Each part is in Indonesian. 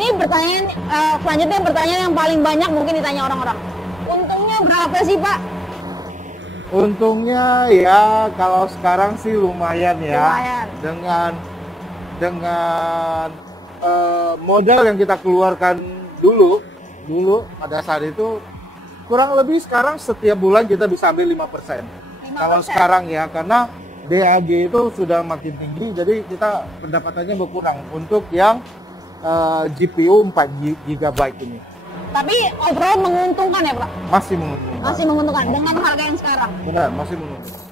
Ini pertanyaan selanjutnya, pertanyaan yang paling banyak mungkin ditanya orang-orang. Untungnya berapa sih Pak? Untungnya ya kalau sekarang sih lumayan ya. Lumayan. Dengan modal yang kita keluarkan dulu pada saat itu kurang lebih sekarang setiap bulan kita bisa ambil 5%. Kalau sekarang ya, karena DAG itu sudah makin tinggi, jadi kita pendapatannya berkurang untuk yang GPU 4 GB ini. Tapi overall menguntungkan ya Pak? Masih menguntungkan. Masih menguntungkan dengan harga yang sekarang? Benar, masih menguntungkan.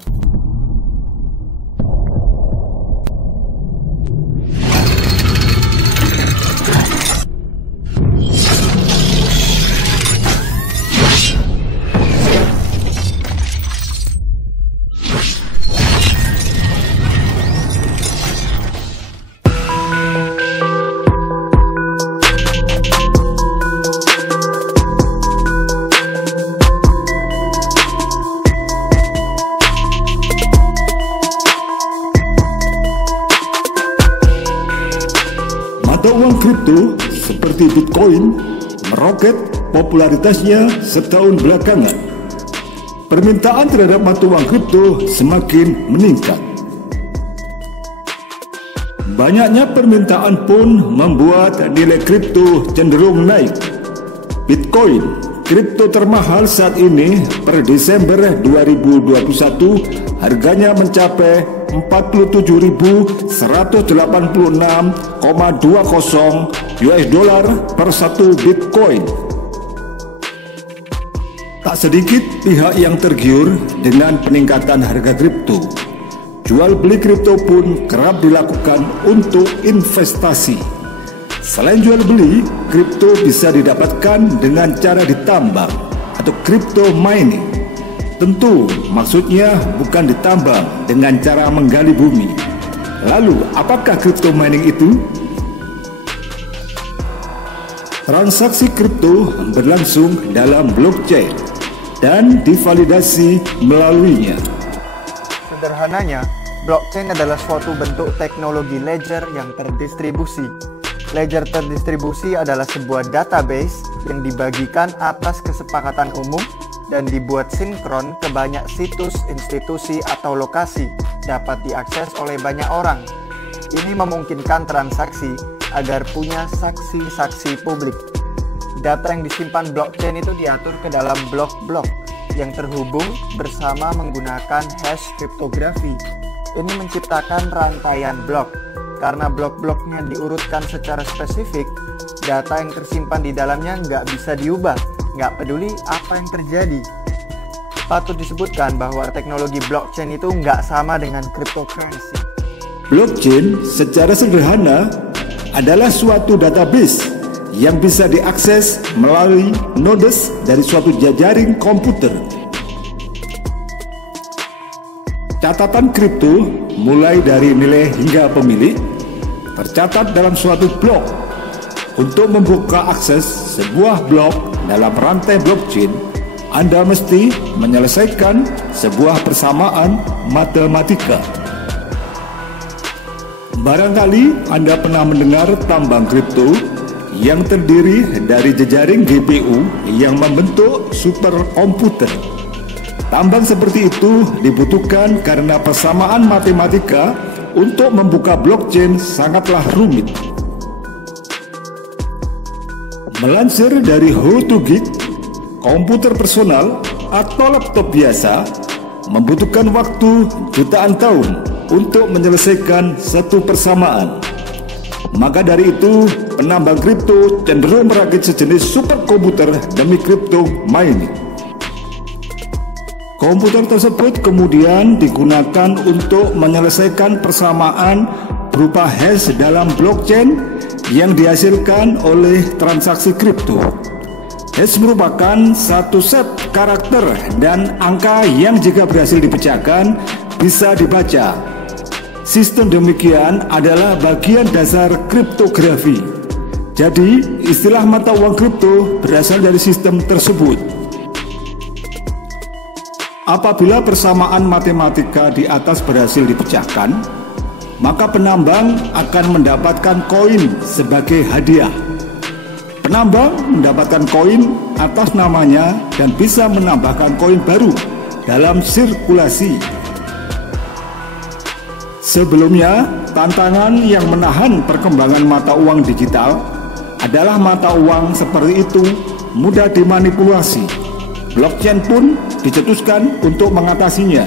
Mata uang kripto seperti Bitcoin meroket popularitasnya setahun belakangan. Permintaan terhadap mata uang kripto semakin meningkat. Banyaknya permintaan pun membuat nilai kripto cenderung naik. Bitcoin, kripto termahal saat ini per Desember 2021, harganya mencapai 47.186,20 US dollar per satu Bitcoin. Tak sedikit pihak yang tergiur dengan peningkatan harga kripto. Jual beli kripto pun kerap dilakukan untuk investasi. Selain jual beli, kripto bisa didapatkan dengan cara ditambang atau crypto mining. Tentu maksudnya bukan ditambang dengan cara menggali bumi. Lalu apakah crypto mining itu? Transaksi kripto berlangsung dalam blockchain dan divalidasi melaluinya. Sederhananya, blockchain adalah suatu bentuk teknologi ledger yang terdistribusi. Ledger terdistribusi adalah sebuah database yang dibagikan atas kesepakatan umum dan dibuat sinkron ke banyak situs, institusi, atau lokasi, dapat diakses oleh banyak orang. Ini memungkinkan transaksi agar punya saksi-saksi publik. Data yang disimpan blockchain itu diatur ke dalam blok-blok yang terhubung bersama menggunakan hash kriptografi. Ini menciptakan rantaian blok. Karena blok-bloknya diurutkan secara spesifik, data yang tersimpan di dalamnya nggak bisa diubah, nggak peduli apa yang terjadi. Patut disebutkan bahwa teknologi blockchain itu nggak sama dengan cryptocurrency. Blockchain secara sederhana adalah suatu database yang bisa diakses melalui nodes dari suatu jejaring komputer. Catatan kripto mulai dari nilai hingga pemilik tercatat dalam suatu blok. Untuk membuka akses sebuah blok dalam rantai blockchain, Anda mesti menyelesaikan sebuah persamaan matematika. Barangkali Anda pernah mendengar tambang kripto yang terdiri dari jejaring GPU yang membentuk superkomputer. Tambang seperti itu dibutuhkan karena persamaan matematika untuk membuka blockchain sangatlah rumit. Melansir dari How2Geek, komputer personal atau laptop biasa membutuhkan waktu jutaan tahun untuk menyelesaikan satu persamaan. Maka dari itu, penambang kripto cenderung merakit sejenis superkomputer demi kripto mining. Komputer tersebut kemudian digunakan untuk menyelesaikan persamaan berupa hash dalam blockchain yang dihasilkan oleh transaksi kripto. Hash merupakan satu set karakter dan angka yang jika berhasil dipecahkan bisa dibaca. Sistem demikian adalah bagian dasar kriptografi. Jadi, istilah mata uang kripto berasal dari sistem tersebut. Apabila persamaan matematika di atas berhasil dipecahkan, maka penambang akan mendapatkan koin sebagai hadiah. Penambang mendapatkan koin atas namanya dan bisa menambahkan koin baru dalam sirkulasi. Sebelumnya, tantangan yang menahan perkembangan mata uang digital adalah mata uang seperti itu mudah dimanipulasi. Blockchain pun dicetuskan untuk mengatasinya.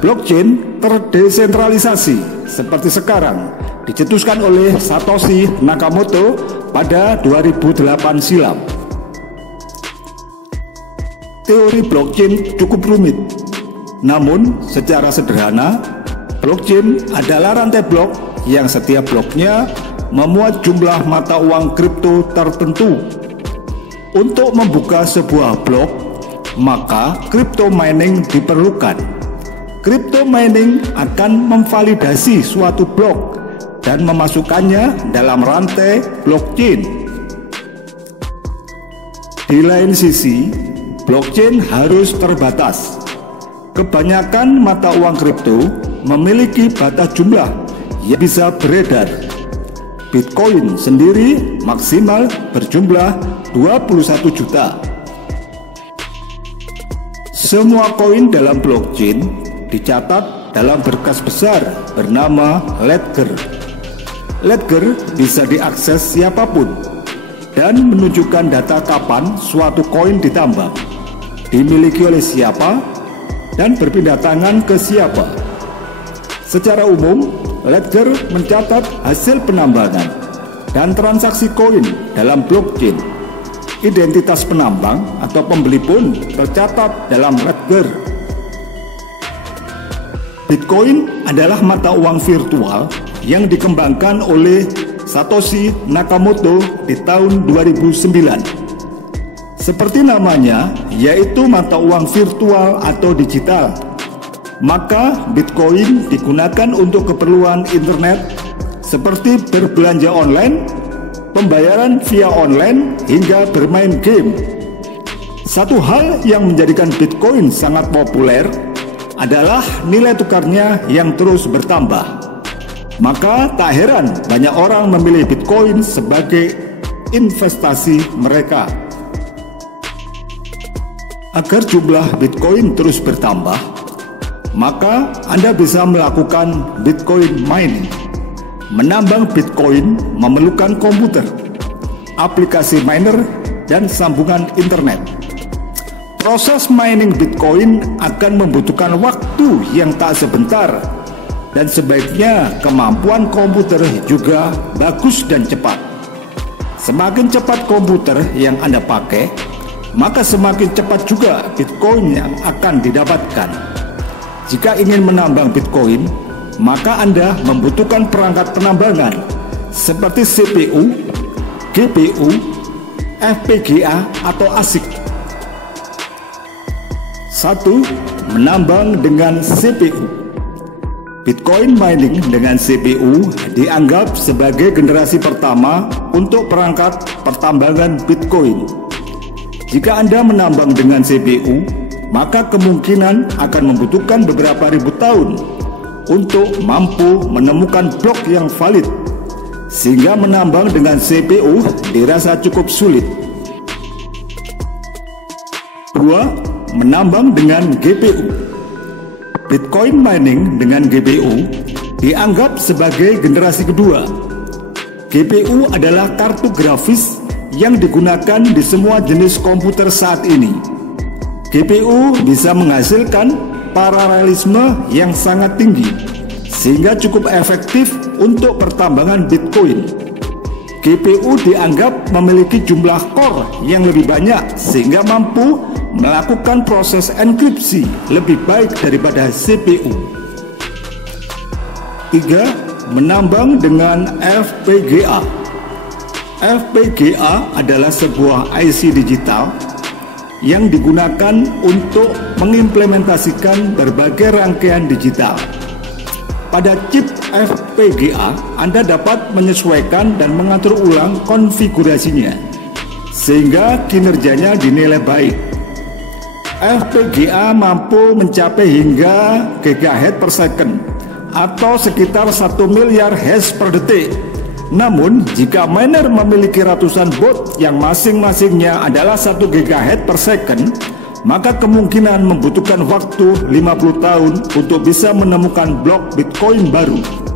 Blockchain terdesentralisasi seperti sekarang dicetuskan oleh Satoshi Nakamoto pada 2008 silam. Teori blockchain cukup rumit, namun secara sederhana, blockchain adalah rantai blok yang setiap bloknya memuat jumlah mata uang kripto tertentu. Untuk membuka sebuah blok, maka crypto mining diperlukan. Crypto mining akan memvalidasi suatu blok dan memasukkannya dalam rantai blockchain. Di lain sisi, blockchain harus terbatas. Kebanyakan mata uang kripto memiliki batas jumlah yang bisa beredar. Bitcoin sendiri maksimal berjumlah 21 juta. Semua koin dalam blockchain dicatat dalam berkas besar bernama ledger. Ledger bisa diakses siapapun dan menunjukkan data kapan suatu koin ditambang, dimiliki oleh siapa, dan berpindah tangan ke siapa. Secara umum, ledger mencatat hasil penambangan dan transaksi koin dalam blockchain. Identitas penambang atau pembeli pun tercatat dalam ledger. Bitcoin adalah mata uang virtual yang dikembangkan oleh Satoshi Nakamoto di tahun 2009. Seperti namanya, yaitu mata uang virtual atau digital. Maka Bitcoin digunakan untuk keperluan internet seperti berbelanja online, pembayaran via online, hingga bermain game. Satu hal yang menjadikan Bitcoin sangat populer adalah nilai tukarnya yang terus bertambah. Maka tak heran banyak orang memilih Bitcoin sebagai investasi mereka. Agar jumlah Bitcoin terus bertambah, maka Anda bisa melakukan Bitcoin mining. Menambang Bitcoin memerlukan komputer, aplikasi miner, dan sambungan internet. Proses mining Bitcoin akan membutuhkan waktu yang tak sebentar, dan sebaiknya kemampuan komputer juga bagus dan cepat. Semakin cepat komputer yang Anda pakai, maka semakin cepat juga Bitcoin yang akan didapatkan. Jika ingin menambang Bitcoin, maka Anda membutuhkan perangkat penambangan seperti CPU, GPU, FPGA, atau ASIC. 1. Menambang dengan CPU. Bitcoin mining dengan CPU dianggap sebagai generasi pertama untuk perangkat pertambangan Bitcoin. Jika Anda menambang dengan CPU, maka kemungkinan akan membutuhkan beberapa ribu tahun untuk mampu menemukan blok yang valid, sehingga menambang dengan CPU dirasa cukup sulit. 2. Menambang dengan GPU. Bitcoin mining dengan GPU dianggap sebagai generasi kedua. GPU adalah kartu grafis yang digunakan di semua jenis komputer saat ini. GPU bisa menghasilkan paralelisme yang sangat tinggi, sehingga cukup efektif untuk pertambangan Bitcoin. GPU dianggap memiliki jumlah core yang lebih banyak, sehingga mampu melakukan proses enkripsi lebih baik daripada CPU. 3. Menambang dengan FPGA. FPGA adalah sebuah IC digital yang digunakan untuk mengimplementasikan berbagai rangkaian digital. Pada chip FPGA, Anda dapat menyesuaikan dan mengatur ulang konfigurasinya, sehingga kinerjanya dinilai baik. FPGA mampu mencapai hingga GHz per second atau sekitar 1 miliar hash per detik Namun, jika miner memiliki ratusan bot yang masing-masingnya adalah 1 GHz per second, maka kemungkinan membutuhkan waktu 50 tahun untuk bisa menemukan blok Bitcoin baru.